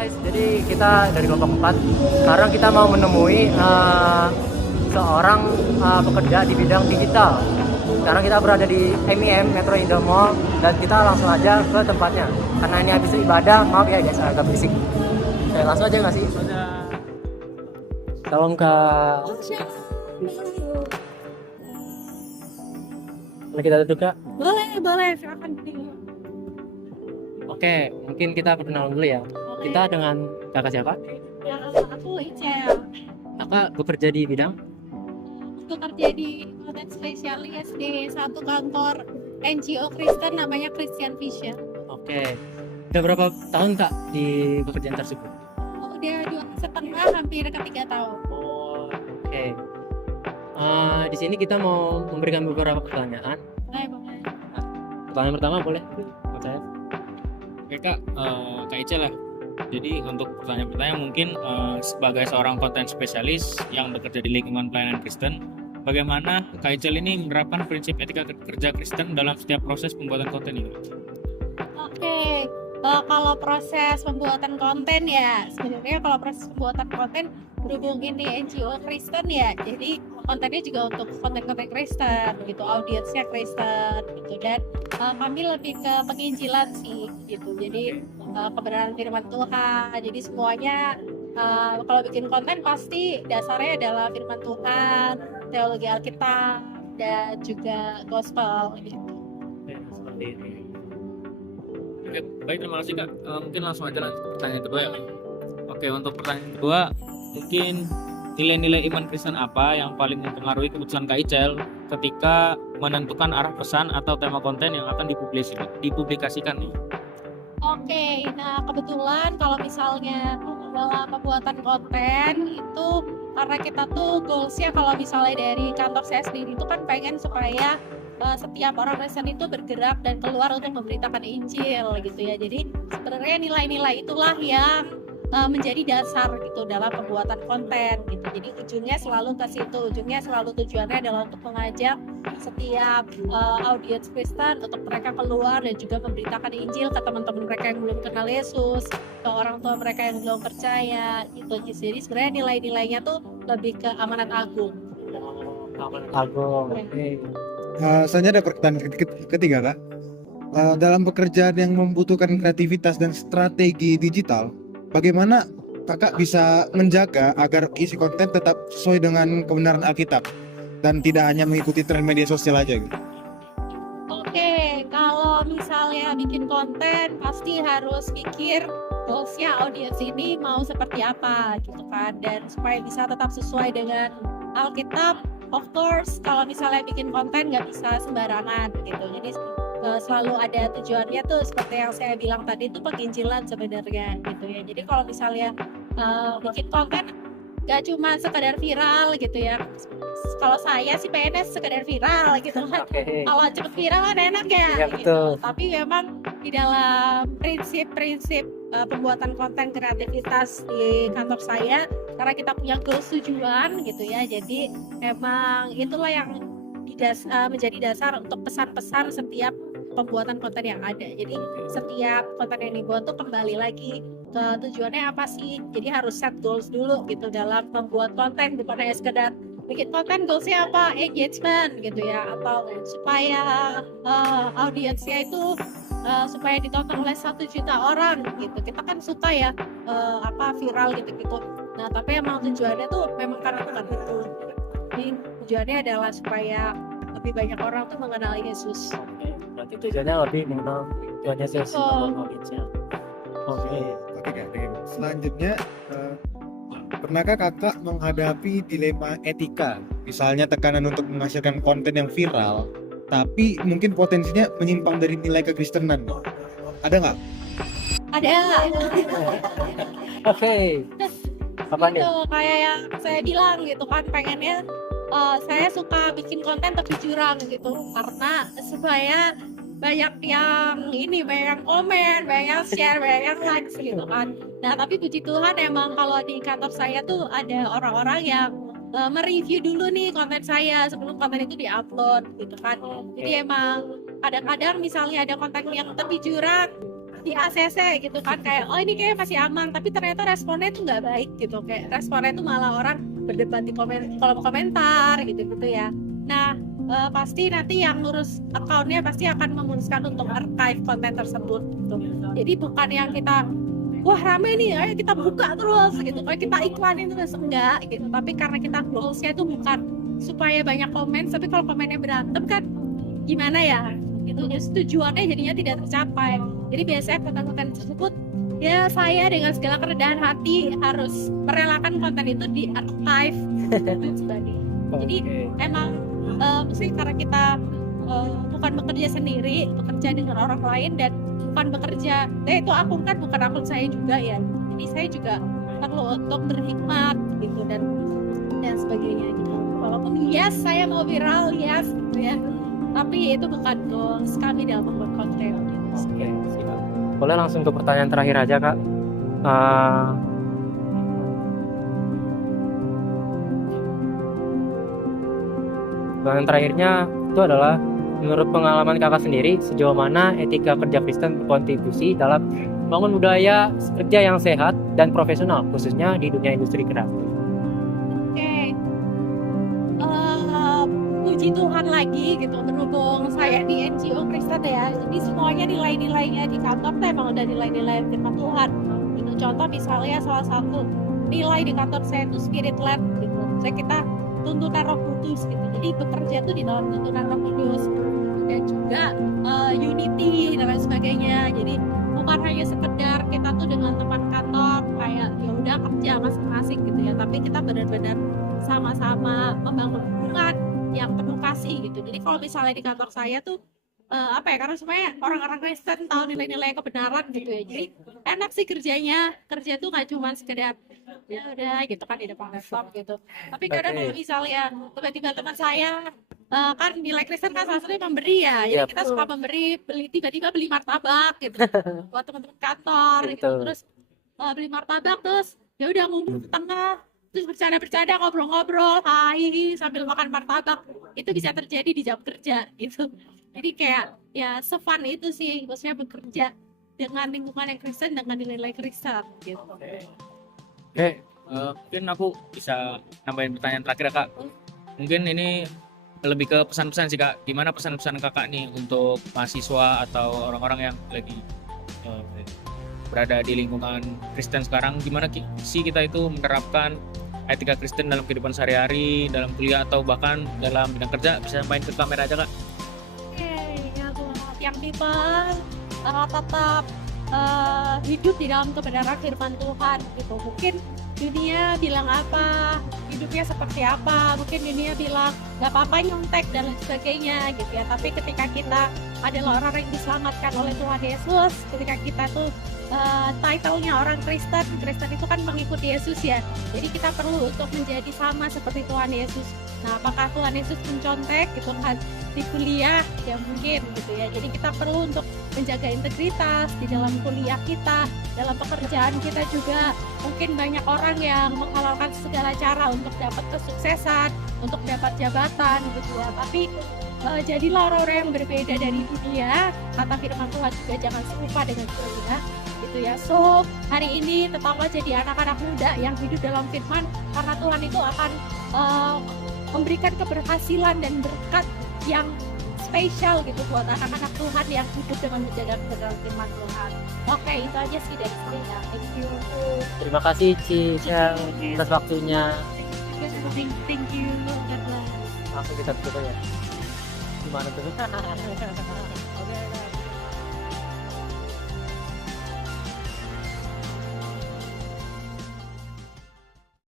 guys, jadi kita dari kelompok 4 karena kita mau menemui seorang pekerja di bidang digital. Sekarang kita berada di MIM Metro Indo Mall dan kita langsung aja ke tempatnya. Karena ini habis ibadah, maaf ya guys agak berisik. Oke, langsung aja nggak sih? Salam kak. Boleh kita duduk kak? Boleh, silakan. Oke, mungkin kita perkenalan dulu ya. Boleh. Kita dengan kakak siapa? Ya, aku Icel. Kakak bekerja di bidang? Aku kerja di konten spesialis di satu kantor NGO Kristen namanya Christian Vision. Oke. Udah berapa tahun kak di pekerjaan tersebut? Udah 2,5 hampir ke 3 tahun. Oh, oke. Di sini kita mau memberikan beberapa pertanyaan. Boleh. Pertanyaan pertama boleh? Buat saya. Oke kak, Kak Ica lah. Jadi untuk pertanyaan-pertanyaan mungkin sebagai seorang konten spesialis yang bekerja di lingkungan pelayanan Kristen, bagaimana Kak Ica ini menerapkan prinsip etika kerja Kristen dalam setiap proses pembuatan konten ini? Oke, kalau proses pembuatan konten ya, sebenarnya kalau proses pembuatan konten berhubung ini NGO Kristen ya, jadi kontennya juga untuk konten-konten Kristen gitu, audiensnya Kristen gitu, dan kami lebih ke penginjilan sih gitu, jadi kebenaran firman Tuhan, jadi semuanya kalau bikin konten pasti dasarnya adalah firman Tuhan, teologi Alkitab, dan juga gospel gitu. Oke, seperti ini. Oke, baik, terima kasih kak. Mungkin langsung aja lanjut pertanyaan kedua ya. Oke, untuk pertanyaan kedua, mungkin nilai-nilai iman Kristen apa yang paling mempengaruhi keputusan Kak Icel ketika menentukan arah pesan atau tema konten yang akan dipublikasikan nih? Oke, nah kebetulan kalau misalnya dalam pembuatan konten itu karena kita tuh goalsnya kalau misalnya dari kantor saya sendiri itu kan pengen supaya setiap orang Kristen itu bergerak dan keluar untuk memberitakan Injil gitu ya. Jadi sebenarnya nilai-nilai itulah yang menjadi dasar gitu dalam pembuatan konten gitu. Jadi ujungnya selalu ke situ, ujungnya selalu tujuannya adalah untuk mengajak setiap audiens Kristen untuk mereka keluar dan juga memberitakan Injil ke teman-teman mereka yang belum kenal Yesus, ke orang tua mereka yang belum percaya gitu. Jadi sebenarnya nilai-nilainya tuh lebih ke amanat agung. Agung. Oke. Selanjutnya ada pertanyaan ketiga kak. Dalam pekerjaan yang membutuhkan kreativitas dan strategi digital, bagaimana kakak bisa menjaga agar isi konten tetap sesuai dengan kebenaran Alkitab dan tidak hanya mengikuti tren media sosial aja gitu? Oke, kalau misalnya bikin konten pasti harus pikir goalsnya audiens ini mau seperti apa gitu kan, dan supaya bisa tetap sesuai dengan Alkitab. Of course, kalau misalnya bikin konten nggak bisa sembarangan gitu. Jadi selalu ada tujuannya tuh seperti yang saya bilang tadi itu penginjilan sebenarnya gitu ya. Jadi kalau misalnya bikin konten nggak cuma sekedar viral gitu ya. Kalau saya sih PNS sekedar viral gitu kan. Oke. Kalau cepet viral kan enak ya. Iya, gitu. betul. Tapi memang di dalam prinsip-prinsip pembuatan konten kreativitas di kantor saya, karena kita punya goals tujuan gitu ya, jadi memang itulah yang menjadi dasar untuk pesan-pesan setiap pembuatan konten yang ada. Jadi setiap konten yang dibuat tuh kembali lagi ke tujuannya apa sih, jadi harus set goals dulu gitu dalam membuat konten, bukan hanya sekedar bikin konten goalsnya apa, engagement gitu ya, atau supaya audiensnya itu supaya ditonton oleh 1 juta orang gitu. Kita kan suka ya viral gitu-gitu. Nah, tapi emang tujuannya tuh memang karena Tuhan itu. Jadi tujuannya adalah supaya lebih banyak orang tuh mengenal Yesus. Oke, berarti tujuannya lebih mengenal Tuhan Yesus Oh. audiensnya. Oke. Oke kak. Selanjutnya, pernahkah kakak menghadapi dilema etika? Misalnya tekanan untuk menghasilkan konten yang viral, tapi mungkin potensinya menyimpang dari nilai kekristenan. Ada nggak? Ada Oke. Apa nih? gitu, kayak yang saya bilang gitu kan, pengennya saya suka bikin konten tapi jurang gitu, karena supaya banyak yang banyak yang komen, banyak yang share, banyak yang likes gitu kan. Nah tapi puji Tuhan emang kalau di kantor saya tuh ada orang-orang yang mereview dulu nih konten saya sebelum konten itu diupload gitu kan. Jadi emang kadang-kadang misalnya ada konten yang tepi jurang, di ACC gitu kan, kayak oh ini kayak masih aman, tapi ternyata responnya tuh nggak baik gitu, kayak responnya tuh malah orang berdebat di kolom komentar gitu ya. Nah pasti nanti yang ngurus accountnya pasti akan memutuskan untuk archive konten tersebut gitu. Jadi bukan yang kita wah rame nih, ayo kita buka terus gitu, kayak kita iklanin terus, enggak gitu. Tapi karena kita goalsnya itu bukan supaya banyak komen, tapi kalau komennya berantem kan gimana ya gitu, tujuannya jadinya tidak tercapai. Jadi biasanya konten-konten tersebut ya saya dengan segala kerendahan hati harus merelakan konten itu di archive dan sebagainya. Jadi emang mesti karena kita bukan bekerja sendiri, bekerja dengan orang lain, dan bukan bekerja itu akun kan bukan akun saya juga ya, jadi saya juga perlu untuk berhikmat gitu dan sebagainya gitu. Walaupun yes saya mau viral, yes gitu ya, tapi itu bukan goals kami dalam membuat konten gitu. Oke, siap. Boleh langsung ke pertanyaan terakhir aja Kak. Pertanyaan terakhirnya itu adalah, menurut pengalaman Kakak sendiri, sejauh mana etika kerja Kristen berkontribusi dalam membangun budaya kerja yang sehat dan profesional, khususnya di dunia industri kreatif? Oke, puji Tuhan lagi gitu, berhubung saya di NGO Kristen ya, jadi semuanya nilai-nilainya di kantor tuh emang udah nilai-nilai firman Tuhan gitu. Contoh misalnya salah satu nilai di kantor saya itu spirit led gitu, saya kita tuntunan Roh Kudus gitu, jadi bekerja tuh di dalam tuntunan Roh Kudus, dan juga unity dan lain sebagainya. Jadi bukan hanya sekedar kita tuh dengan teman kantor kayak ya udah kerja masing-masing gitu ya, tapi kita benar-benar sama-sama membangun hubungan yang penuh kasih gitu. Jadi kalau misalnya di kantor saya tuh karena semuanya orang-orang Kristen tahu nilai-nilai kebenaran gitu ya, jadi enak sih kerjanya. Kerja tuh nggak cuma sekedar ya udah gitu kan di depan laptop gitu, tapi kadang kalau misalnya tiba-tiba teman saya kan nilai Kristen kan salah satunya memberi ya, jadi kita suka memberi, tiba-tiba beli martabak gitu buat teman-teman kantor gitu. Terus beli martabak, terus ya udah ngumpul di tengah, terus bercanda-bercanda, ngobrol-ngobrol, hai sambil makan martabak. Itu bisa terjadi di jam kerja gitu. Jadi kayak ya se-fun itu sih, maksudnya bekerja dengan lingkungan yang Kristen, dengan nilai-nilai Kristen gitu. Oke, mungkin aku bisa nambahin pertanyaan terakhir ya Kak. Mungkin ini lebih ke pesan-pesan sih Kak. Gimana pesan-pesan Kakak nih untuk mahasiswa atau orang-orang yang lagi berada di lingkungan Kristen sekarang? Gimana sih kita itu menerapkan etika Kristen dalam kehidupan sehari-hari, dalam kuliah atau bahkan dalam bidang kerja? Bisa main ke kamera aja Kak. Yang people tetap hidup di dalam kebenaran firman Tuhan gitu. Mungkin dunia bilang apa, hidupnya seperti apa, mungkin dunia bilang gak apa-apa nyontek dan lain sebagainya gitu ya, tapi ketika kita adalah orang yang diselamatkan oleh Tuhan Yesus, ketika kita tuh title-nya orang Kristen itu kan mengikuti Yesus ya, jadi kita perlu untuk menjadi sama seperti Tuhan Yesus. Nah, apakah Tuhan Yesus mencontek gitu kan di kuliah? Ya mungkin gitu ya. Jadi kita perlu untuk menjaga integritas di dalam kuliah kita, dalam pekerjaan kita juga. Mungkin banyak orang yang menghalalkan segala cara untuk dapat kesuksesan, untuk dapat jabatan gitu ya. Tapi jadilah orang-orang yang berbeda dari dunia. Kata firman Tuhan juga jangan serupa dengan dunia gitu ya. So hari ini tetaplah jadi anak-anak muda yang hidup dalam firman, karena Tuhan itu akan memberikan keberhasilan dan berkat yang spesial gitu buat anak-anak Tuhan yang hidup dengan menjaga kebenaran firman Tuhan. Oke, itu aja sih dari saya. Thank you. Terima kasih Ci atas waktunya. Thank you. Langsung kita tutup ya. Gimana tuh? Oke.